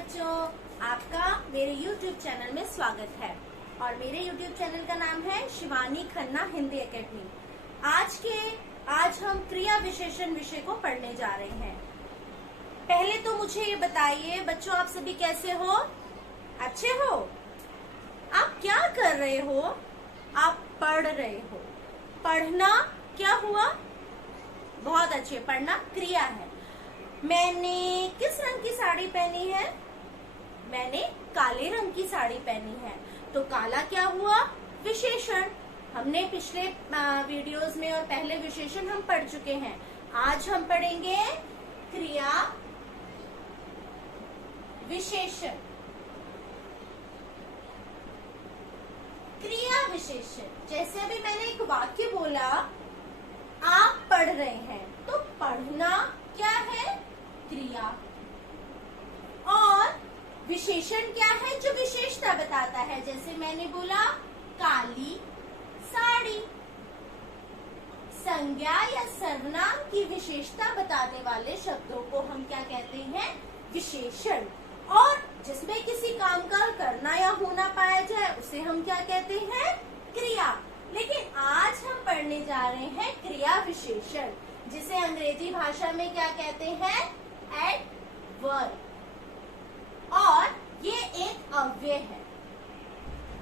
बच्चों, आपका मेरे YouTube चैनल में स्वागत है। और मेरे YouTube चैनल का नाम है शिवानी खन्ना हिंदी एकेडमी। आज हम क्रिया विशेषण विषय को पढ़ने जा रहे हैं। पहले तो मुझे ये बताइए बच्चों, आप सभी कैसे हो? अच्छे हो? आप क्या कर रहे हो? आप पढ़ रहे हो। पढ़ना क्या हुआ? बहुत अच्छे, पढ़ना क्रिया है। मैंने किस रंग की साड़ी पहनी है? मैंने काले रंग की साड़ी पहनी है। तो काला क्या हुआ? विशेषण। हमने पिछले वीडियोस में और पहले विशेषण हम पढ़ चुके हैं। आज हम पढ़ेंगे क्रिया विशेषण। क्रिया विशेषण जैसे अभी मैंने एक वाक्य बोला, आप पढ़ रहे हैं, तो पढ़ना क्या है? क्रिया। और विशेषण क्या है? जो विशेषता बताता है। जैसे मैंने बोला काली साड़ी। संज्ञा या सर्वनाम की विशेषता बताने वाले शब्दों को हम क्या कहते हैं? विशेषण। और जिसमें किसी काम का करना या होना पाया जाए उसे हम क्या कहते हैं? क्रिया। लेकिन आज हम पढ़ने जा रहे हैं क्रिया विशेषण, जिसे अंग्रेजी भाषा में क्या कहते हैं? एडवर्ब। और ये एक अव्यय है।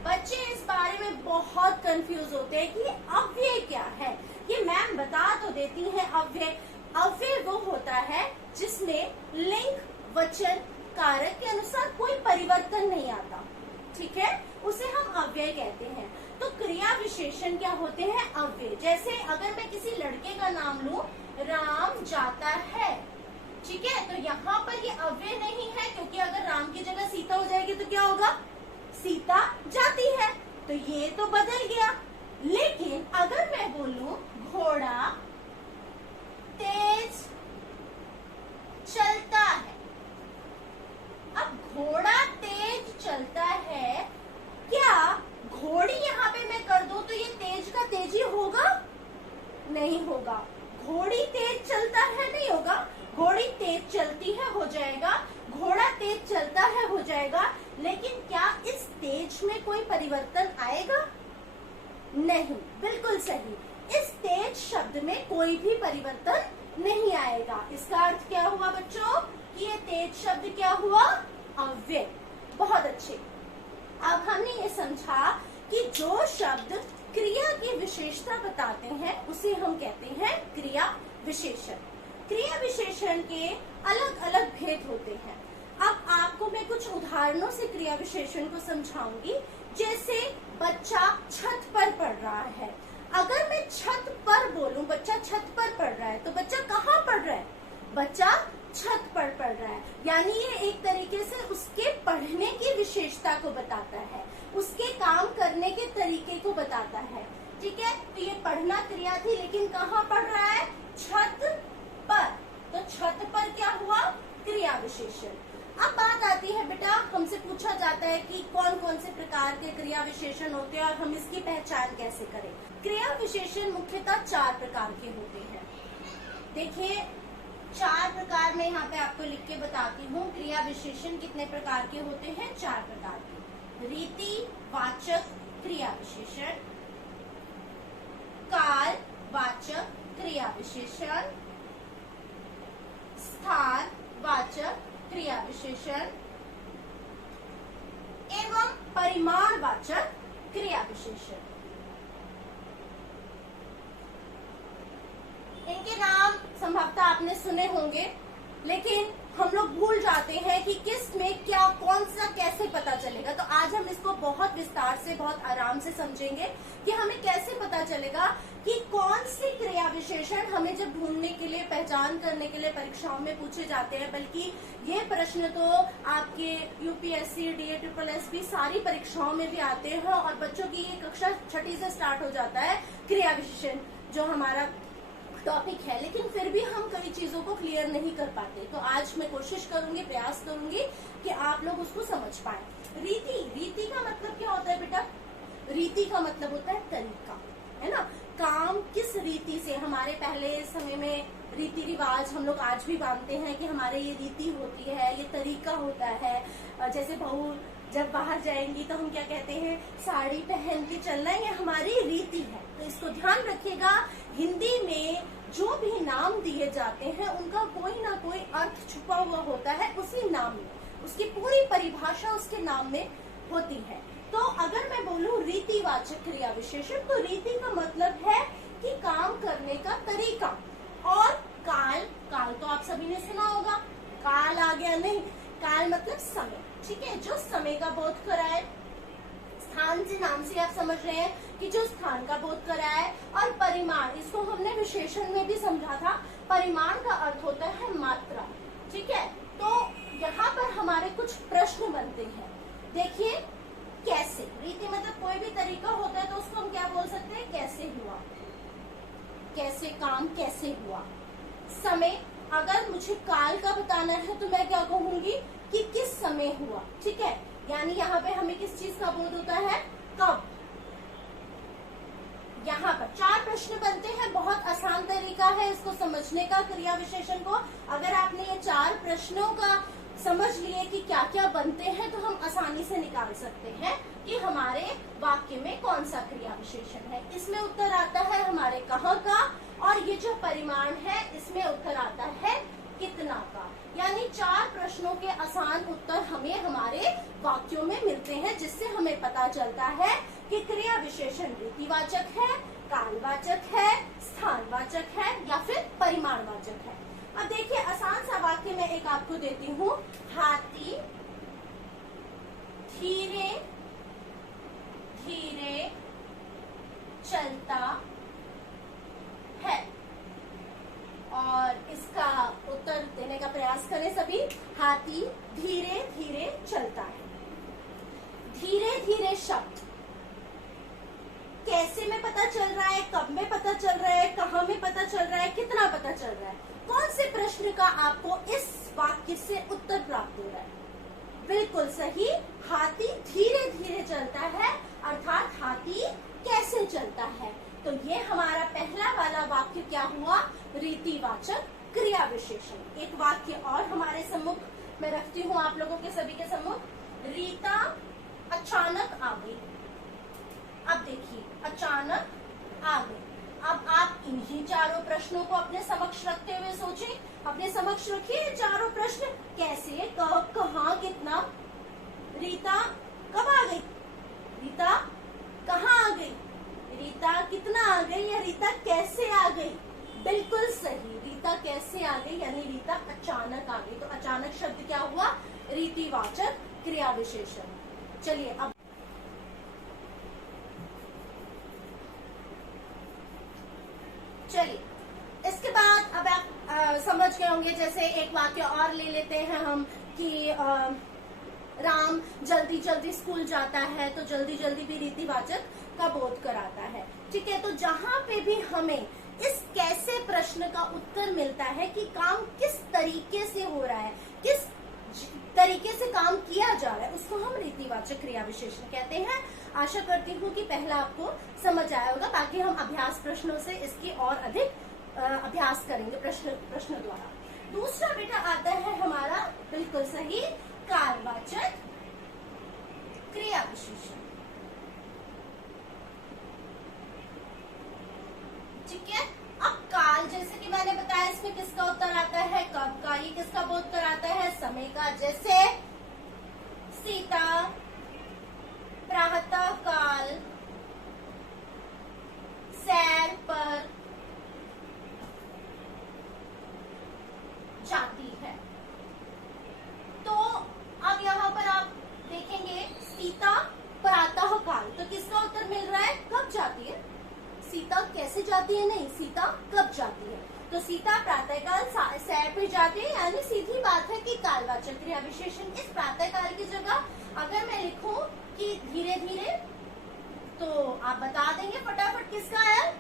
बच्चे इस बारे में बहुत कंफ्यूज होते हैं कि अव्यय क्या है। ये मैम बता तो देती हैं अव्यय। अव्यय वो होता है जिसमें लिंग, वचन, कारक के अनुसार कोई परिवर्तन नहीं आता। ठीक है, उसे हम अव्यय कहते हैं। तो क्रिया विशेषण क्या होते हैं? अव्यय। जैसे अगर मैं किसी लड़के का नाम लूं, राम जाता है, ठीक है, तो यहाँ पर ये अव्यय नहीं है, क्योंकि अगर राम की जगह सीता हो जाएगी तो क्या होगा? सीता जाती है, तो ये तो बदल गया। लेकिन अगर मैं बोलूं घोड़ा तेज चलता है, अब घोड़ा तेज चलता है, क्या घोड़ी यहाँ पे मैं कर दूं तो ये तेज का तेजी होगा? नहीं होगा। घोड़ी तेज चलता है नहीं होगा। घोड़ी तेज चलती है हो जाएगा, घोड़ा तेज चलता है हो जाएगा। लेकिन क्या इस तेज में कोई परिवर्तन आएगा? नहीं, बिल्कुल सही। इस तेज शब्द में कोई भी परिवर्तन नहीं आएगा। इसका अर्थ क्या हुआ बच्चों? कि ये तेज शब्द क्या हुआ? अव्यय। बहुत अच्छे। अब हमने ये समझा कि जो शब्द क्रिया की विशेषता बताते हैं उसे हम कहते हैं क्रिया विशेषण। क्रिया विशेषण के अलग अलग भेद होते हैं। अब आपको मैं कुछ उदाहरणों से क्रिया विशेषण को समझाऊंगी। जैसे बच्चा छत पर पढ़ रहा है। अगर मैं छत पर बोलूं, बच्चा छत पर पढ़ रहा है, तो बच्चा कहाँ पढ़ रहा है? बच्चा छत पर पढ़ रहा है। यानी ये एक तरीके से उसके पढ़ने की विशेषता को बताता है, उसके काम करने के तरीके को बताता है। ठीक है, तो ये पढ़ना क्रिया थी, लेकिन कहाँ पढ़ रहा है? छत पर। तो छत पर क्या हुआ? क्रिया विशेषण। अब बात आती है बेटा, हमसे पूछा जाता है कि कौन कौन से प्रकार के क्रिया विशेषण होते हैं और हम इसकी पहचान कैसे करें। क्रिया विशेषण मुख्यतः 4 प्रकार के होते हैं। देखिए, 4 प्रकार में यहाँ पे आपको लिख के बताती हूँ। क्रिया विशेषण कितने प्रकार के होते हैं? 4 प्रकार के। रीति वाचक क्रिया विशेषण, काल वाचक क्रिया विशेषण, स्थान वाचक क्रिया विशेषण एवं परिमाण वाचक क्रिया विशेषण। इनके नाम संभवतः आपने सुने होंगे, लेकिन हम लोग भूल जाते हैं कि किस में क्या, कौन सा, कैसे पता चलेगा। तो आज हम इसको बहुत विस्तार से, बहुत आराम से समझेंगे कि हमें कैसे पता चलेगा कि कौन सी क्रिया विशेषण हमें जब ढूंढने के लिए, पहचान करने के लिए परीक्षाओं में पूछे जाते हैं। बल्कि ये प्रश्न तो आपके यूपीएससी, DASSB सारी परीक्षाओं में भी आते हैं। और बच्चों की ये कक्षा 6ठी से स्टार्ट हो जाता है क्रिया विशेषण, जो हमारा टॉपिक है। लेकिन फिर भी हम कई चीजों को क्लियर नहीं कर पाते। तो आज मैं कोशिश करूंगी, प्रयास करूंगी कि आप लोग उसको समझ पाए। रीति का मतलब क्या होता है बेटा? रीति का मतलब होता है तरीका, है ना। काम किस रीति से, हमारे पहले समय में रीति रिवाज हम लोग आज भी मानते हैं कि हमारे ये रीति होती है, ये तरीका होता है। जैसे बहू जब बाहर जाएंगी तो हम क्या कहते हैं, साड़ी पहन के चलना, ये हमारी रीति है। तो इसको ध्यान रखिएगा, हिंदी में जो भी नाम दिए जाते हैं उनका कोई ना कोई अर्थ छुपा हुआ होता है उसी नाम में, उसकी पूरी परिभाषा उसके नाम में होती है। तो अगर मैं बोलूं रीतिवाचक क्रिया विशेषण, तो रीति का मतलब है कि काम करने का तरीका, और काल, काल तो आप सभी ने सुना होगा, काल आ गया, नहीं, काल मतलब समय, ठीक है, जो समय का बोध कराए। स्थान से, नाम से आप समझ रहे हैं कि जो स्थान का बोध कराए। और परिमाण, इसको हमने विशेषण में भी समझा था, परिमाण का अर्थ होता है मात्रा, ठीक है। तो यहाँ पर हमारे कुछ प्रश्न बनते हैं। देखिए, कैसे, रीति मतलब कोई भी तरीका होता है तो उसको हम क्या बोल सकते हैं, कैसे हुआ, कैसे काम कैसे हुआ। समय, अगर मुझे काल का बताना है तो मैं क्या कहूंगी कि किस समय हुआ, ठीक है, यानी यहाँ पे हमें किस चीज का बोध होता है, कब। यहाँ पर 4 प्रश्न बनते हैं, बहुत आसान तरीका है इसको समझने का, क्रिया विशेषण को। अगर आपने ये 4 प्रश्नों का समझ लिए कि क्या क्या बनते हैं, तो हम आसानी से निकाल सकते हैं कि हमारे वाक्य में कौन सा क्रिया विशेषण है। इसमें उत्तर आता है हमारे कहाँ का, और ये जो परिमाण है इसमें उत्तर आता है कितना का। यानी 4 प्रश्नों के आसान उत्तर हमें हमारे वाक्यों में मिलते हैं, जिससे हमें पता चलता है कि क्रिया विशेषण रीतिवाचक है, कालवाचक है, स्थानवाचक है या फिर परिमाणवाचक है। अब देखिए, आसान सा वाक्य मैं एक आपको देती हूँ। हाथी धीरे धीरे चलता है, और इसका उत्तर देने का प्रयास करें सभी। हाथी धीरे धीरे चलता है। धीरे धीरे शब्द कैसे में पता चल रहा है, कब में पता चल रहा है, कहाँ में पता चल रहा है, कितना पता चल रहा है, कौन से प्रश्न का आपको इस वाक्य से उत्तर प्राप्त हो रहा है। बिल्कुल सही, हाथी धीरे धीरे चलता है, अर्थात हाथी कैसे चलता है। तो ये हमारा पहला वाला वाक्य क्या हुआ, रीतिवाचक क्रिया विशेषण। एक वाक्य और हमारे सम्मुख मैं रखती हूँ, आप लोगों के सभी के सम्मुख। रीता अचानक आ गई। अब देखिए, अचानक आ गई। अब आप इन्हीं 4 प्रश्नों को अपने समक्ष रखते हुए सोचें, अपने समक्ष रखिए 4 प्रश्न, कैसे, कब, कहाँ, कितना। रीता कब आ गई, रीता कहाँ आ गई, रीता कितना आ गई, या रीता कैसे आ गई। बिल्कुल सही, रीता कैसे आ गई, यानी रीता अचानक आ गई। तो अचानक शब्द क्या हुआ, रीतिवाचक क्रिया विशेषण। चलिए, अब इसके बाद अब आप समझ गए होंगे। जैसे एक वाक्य और ले लेते हैं हम कि राम जल्दी जल्दी स्कूल जाता है, तो जल्दी जल्दी भी रीतिवाचक का बोध कराता है, ठीक है। तो जहाँ पे भी हमें इस कैसे प्रश्न का उत्तर मिलता है कि काम किस तरीके से हो रहा है, किस तरीके से काम किया जा रहा है, उसको हम रीतिवाचक क्रिया विशेषण कहते हैं। आशा करती हूँ कि पहला आपको समझ आया होगा, बाकी हम अभ्यास प्रश्नों से इसकी और अधिक अभ्यास करेंगे प्रश्न द्वारा। दूसरा बेटा आता है हमारा, बिल्कुल सही, कालवाचक क्रिया विशेषण, ठीक है। अब काल, जैसे कि मैंने बताया, इसमें किसका उत्तर आता है, कब का। ये किसका बोध कराता है, समय का। जैसे सीता प्रातः काल सैर पर जाती है। तो अब यहाँ पर आप देखेंगे, सीता प्रातः काल, तो किसका उत्तर मिल रहा है, कब जाती है। सीता कैसे जाती है, नहीं, सीता कब जाती है। तो सीता प्रातःकाल सैर पे जाती है, यानी सीधी बात है कि कालवाचक क्रिया विशेषण। इस प्रातःकाल की जगह अगर मैं लिखूं कि धीरे धीरे, तो आप बता देंगे फटाफट किसका है।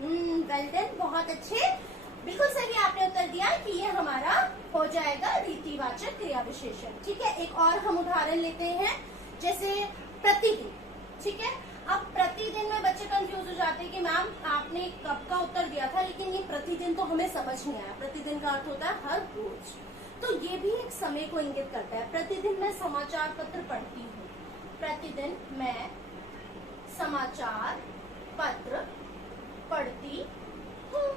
वेल डन, बहुत अच्छे, बिल्कुल सही आपने उत्तर दिया कि ये हमारा हो जाएगा रीतिवाचक क्रिया विशेषण, ठीक है। एक और हम उदाहरण लेते हैं, जैसे प्रतिदिन, ठीक है। अब प्रतिदिन में बच्चे कंफ्यूज हो जाते हैं कि मैम आपने कब का उत्तर दिया था, लेकिन ये प्रतिदिन तो हमें समझ नहीं आया। प्रतिदिन का अर्थ होता है हर रोज, तो ये भी एक समय को इंगित करता है। प्रतिदिन मैं समाचार पत्र पढ़ती हूँ, प्रतिदिन मैं समाचार पत्र पढ़ती हूँ।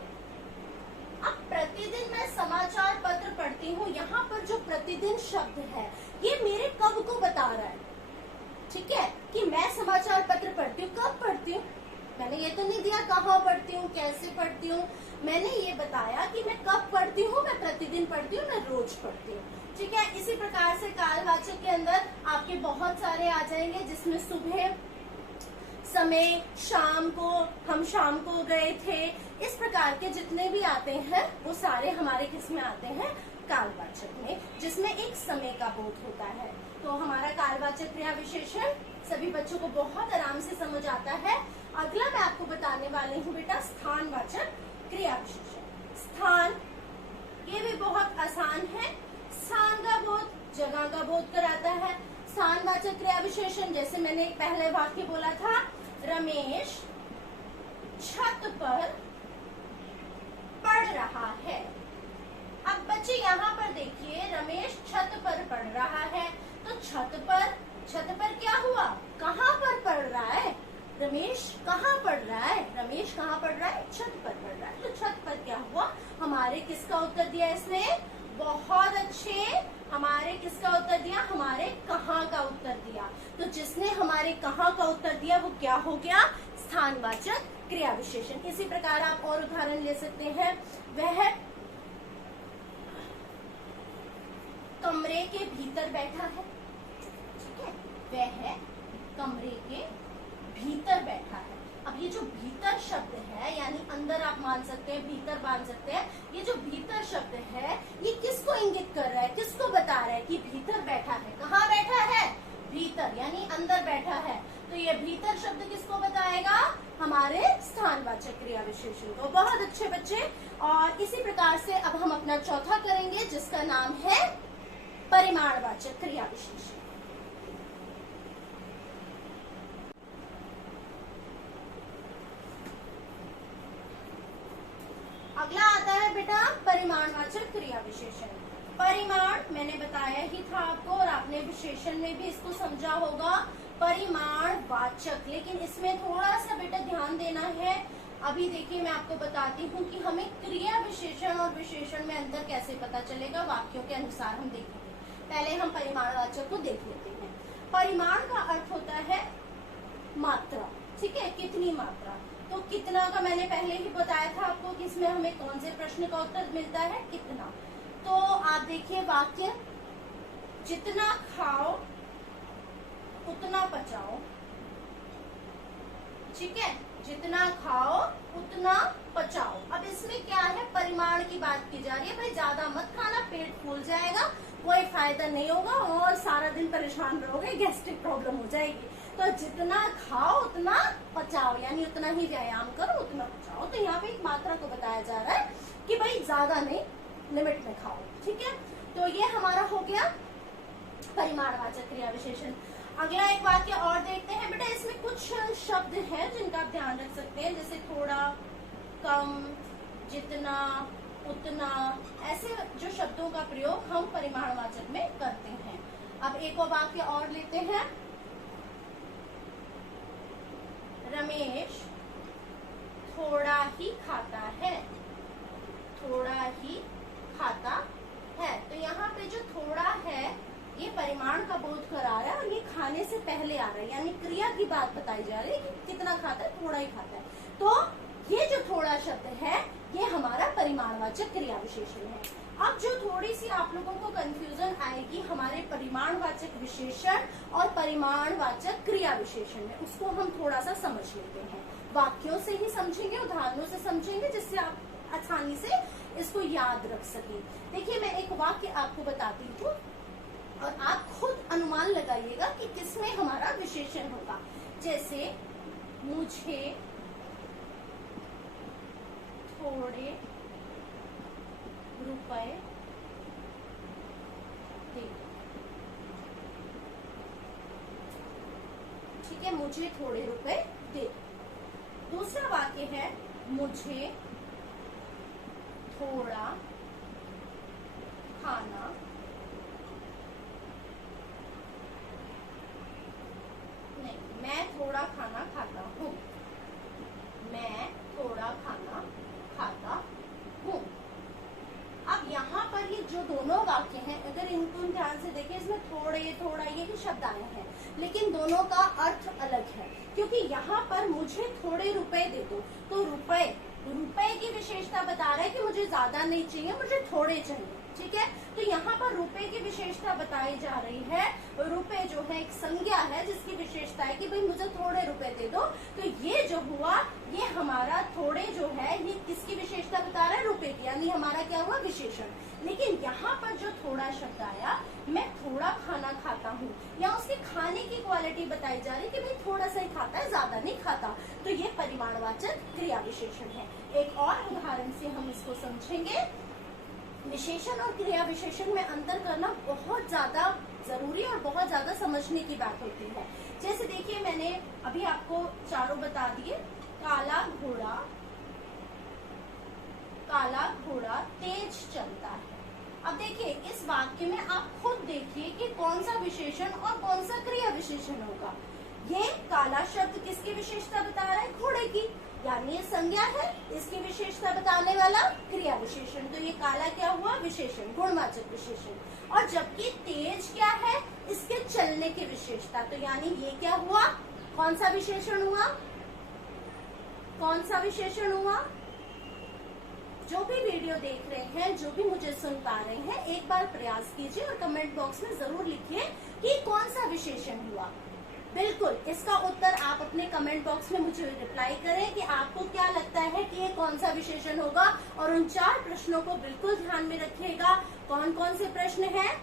अब प्रतिदिन मैं समाचार पत्र पढ़ती हूँ, यहाँ पर जो प्रतिदिन शब्द है ये मेरे कब को बता रहा है, ठीक है, कि मैं समाचार पत्र पढ़ती हूँ। कब पढ़ती हूँ, मैंने ये तो नहीं दिया कहाँ पढ़ती हूँ, कैसे पढ़ती हूँ, मैंने ये बताया कि मैं कब पढ़ती हूँ, मैं प्रतिदिन पढ़ती हूँ, मैं रोज पढ़ती हूँ, ठीक है। इसी प्रकार से कालवाचक के अंदर आपके बहुत सारे आ जाएंगे, जिसमें सुबह, समय, शाम को, हम शाम को गए थे, इस प्रकार के जितने भी आते हैं वो सारे हमारे किस में आते हैं, कालवाचक में, जिसमें एक समय का बोध होता है। तो हमारा कालवाचक क्रिया विशेषण सभी बच्चों को बहुत आराम से समझ आता है। अगला मैं आपको बताने वाली हूँ बेटा स्थानवाचक क्रिया विशेषण। स्थान, ये भी बहुत आसान है, स्थान का बोध, जगह का बोध कराता है। स्थानवाचक क्रिया विशेषण, जैसे मैंने एक पहले वाक्य बोला था, रमेश छत पर पढ़ रहा है। अब बच्चे यहाँ पर देखिए, रमेश छत पर पढ़ रहा है, तो छत पर क्या हुआ, कहाँ पर पढ़ रहा है, रमेश कहाँ पढ़ रहा है, रमेश कहाँ पढ़ रहा है, छत पर पढ़ रहा है। तो छत पर क्या हुआ, हमारे किसका उत्तर दिया इसने, बहुत अच्छे, हमारे किसका उत्तर दिया, हमारे कहाँ का उत्तर दिया। तो जिसने हमारे कहाँ का उत्तर दिया वो क्या हो गया, स्थानवाचक क्रिया विशेषण। इसी प्रकार आप और उदाहरण ले सकते हैं, वह कमरे के भीतर बैठा है, ठीक है, वह कमरे के भीतर बैठा है। अब ये जो भीतर शब्द है, यानी अंदर आप मान सकते हैं, भीतर मान सकते हैं, ये जो भीतर शब्द है ये किसको इंगित कर रहा है, किसको बता रहा है कि भीतर बैठा है, कहाँ बैठा है, भीतर, यानी अंदर बैठा है। तो ये भीतर शब्द किसको बताएगा, हमारे स्थानवाचक क्रिया विशेषण को। बहुत अच्छे बच्चे। और इसी प्रकार से अब हम अपना चौथा करेंगे, जिसका नाम है परिमाणवाचक क्रिया विशेषण। अगला आता है बेटा परिमाणवाचक क्रिया विशेषण। परिमाण मैंने बताया ही था आपको, और आपने विशेषण में भी इसको समझा होगा, परिमाणवाचक। लेकिन इसमें थोड़ा सा बेटा ध्यान देना है। अभी देखिए मैं आपको बताती हूँ कि हमें क्रिया विशेषण और विशेषण में अंतर कैसे पता चलेगा, वाक्यों के अनुसार हम देखेंगे। पहले हम परिमाणवाचक को देख लेते हैं। परिमाण का अर्थ होता है मात्रा, ठीक है, कितनी मात्रा। तो कितना का मैंने पहले ही बताया था आपको कि इसमें हमें कौन से प्रश्न का उत्तर मिलता है, कितना। तो आप देखिए वाक्य, जितना खाओ उतना पचाओ, ठीक है, जितना खाओ उतना पचाओ। अब इसमें क्या है, परिमाण की बात की जा रही है, भाई ज्यादा मत खाना, पेट फूल जाएगा, कोई फायदा नहीं होगा और सारा दिन परेशान रहोगे, गैस्ट्रिक प्रॉब्लम हो जाएगी। तो जितना खाओ उतना पचाओ, यानी उतना ही व्यायाम करो उतना पचाओ। तो यहाँ पे एक मात्रा को बताया जा रहा है कि भाई ज्यादा नहीं, लिमिट में खाओ, ठीक है। तो ये हमारा हो गया परिमाणवाचक क्रिया विशेषण। अगला एक वाक्य और देखते हैं बेटा। इसमें कुछ शब्द हैं जिनका आप ध्यान रख सकते हैं, जैसे थोड़ा, कम, जितना, उतना, ऐसे जो शब्दों का प्रयोग हम परिमाणवाचक में करते हैं। अब एक और वाक्य और लेते हैं। रमेश थोड़ा ही खाता है, थोड़ा ही खाता है। तो यहाँ पे जो थोड़ा है ये परिमाण का बोध करा रहा है और ये खाने से पहले आ रहा है, यानी क्रिया की बात बताई जा रही है कि कितना खाता है, थोड़ा ही खाता है। तो ये जो थोड़ा शब्द है ये हमारा परिमाणवाचक क्रिया विशेषण है। अब जो थोड़ी सी आप लोगों को कंफ्यूजन आएगी हमारे परिमाणवाचक विशेषण और परिमाणवाचक क्रिया विशेषण में, उसको हम थोड़ा सा समझ लेते हैं। वाक्यों से ही समझेंगे, उदाहरणों से समझेंगे, जिससे आप आसानी से इसको याद रख सकें। देखिए मैं एक वाक्य आपको बताती हूँ और आप खुद अनुमान लगाइएगा कि किसमें हमारा विशेषण होगा। जैसे मुझे थोड़े रुपए दे, ठीक है मुझे थोड़े रुपए दे। दूसरा वाक्य है मुझे थोड़ा खाना नहीं, मैं थोड़ा खाना खाता हूँ। मैं थोड़ा खाना खाता हूँ। अब यहाँ पर ये जो दोनों वाक्य हैं, अगर इनको ध्यान से देखें, इसमें थोड़े थोड़ा ये ही शब्द आए हैं, लेकिन दोनों का अर्थ अलग है। क्योंकि यहाँ पर मुझे थोड़े रुपए दे दो, तो रुपए की विशेषता बता रहा है कि मुझे ज्यादा नहीं चाहिए, मुझे थोड़े चाहिए। ठीक है, तो यहाँ पर रुपए की विशेषता बताई जा रही है। रुपए जो है एक संज्ञा है जिसकी विशेषता है कि भाई मुझे थोड़े रुपए दे दो। तो ये जो हुआ, ये हमारा थोड़े जो है ये किसकी विशेषता बता रहा है? रुपए की, यानी हमारा क्या हुआ? विशेषण। लेकिन यहाँ पर जो थोड़ा शब्द आया, मैं थोड़ा खाना खाता हूँ, यहाँ उसके खाने की क्वालिटी बताई जा रही है कि भाई थोड़ा सा ही खाता है, ज्यादा नहीं खाता। तो ये परिमाणवाचक क्रिया विशेषण है। एक और उदाहरण से हम इसको समझेंगे। विशेषण और क्रिया विशेषण में अंतर करना बहुत ज्यादा जरूरी और बहुत ज्यादा समझने की बात होती है। जैसे देखिए, मैंने अभी आपको चारों बता दिए। काला घोड़ा तेज चलता है। अब देखिए, इस वाक्य में आप खुद देखिए कि कौन सा विशेषण और कौन सा क्रिया विशेषण होगा। ये काला शब्द किसकी विशेषता बता रहा है? घोड़े की, यानी ये संज्ञा है, इसकी विशेषता बताने वाला क्रिया विशेषण। तो ये काला क्या हुआ? विशेषण, गुणवाचक विशेषण। और जबकि तेज क्या है? इसके चलने की विशेषता। तो यानी ये क्या हुआ? कौन सा विशेषण हुआ? कौन सा विशेषण हुआ? जो भी वीडियो देख रहे हैं, जो भी मुझे सुन पा रहे हैं, एक बार प्रयास कीजिए और कमेंट बॉक्स में जरूर लिखिए कि कौन सा विशेषण हुआ। बिल्कुल, इसका उत्तर आप अपने कमेंट बॉक्स में मुझे रिप्लाई करें कि आपको क्या लगता है कि ये कौन सा विशेषण होगा। और उन 4 प्रश्नों को बिल्कुल ध्यान में रखिएगा। कौन कौन से प्रश्न हैं?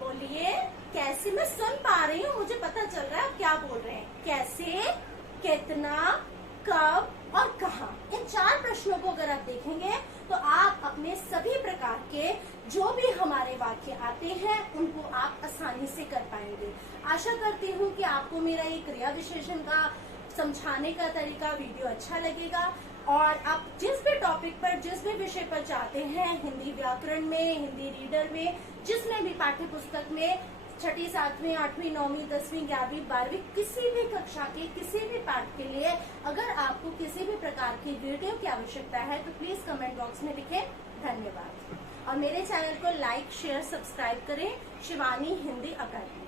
बोलिए। कैसे? मैं सुन पा रही हूँ, मुझे पता चल रहा है आप क्या बोल रहे हैं। कैसे, कितना, कब और कहाँ। इन 4 प्रश्नों को अगर आप देखेंगे तो आप अपने सभी प्रकार के जो भी हमारे वाक्य आते हैं उनको आप आसानी से कर पाएंगे। आशा करती हूँ कि आपको मेरा ये क्रिया विशेषण का समझाने का तरीका वीडियो अच्छा लगेगा। और आप जिस भी टॉपिक पर, जिस भी विषय पर चाहते हैं, हिंदी व्याकरण में, हिंदी रीडर में, जिसमें भी पाठ्य पुस्तक में, 6ठी, 7वीं, 8वीं, 9वीं, 10वीं, 11वीं, 12वीं, किसी भी कक्षा के किसी भी पाठ के लिए अगर आपको किसी भी प्रकार की वीडियो की आवश्यकता है तो प्लीज कमेंट बॉक्स में लिखें। धन्यवाद। और मेरे चैनल को लाइक, शेयर, सब्सक्राइब करें। शिवानी हिंदी अकादमी।